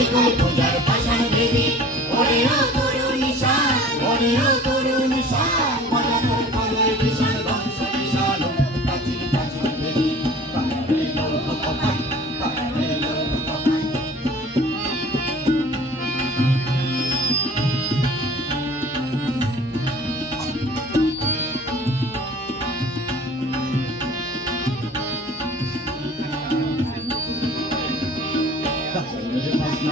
শিকল পূজার পাশান দেবী ওরে ও তরুণী শান ওরে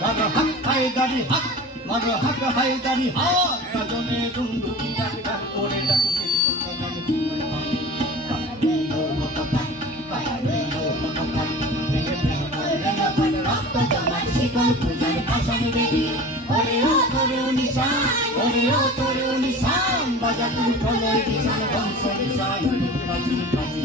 মার হাত হায়দারি হাত মার হাত হায়দারি হাত রাজনে দুন্দুকি ডাক ডাক করে শিকল পূজার পাশান বেদি ওরে ও তরুণী শান ওরে ও তরুণী শান বাজা তুই প্রলয় বিশাল বংশ, বিশাল প্রাচী প্রাচী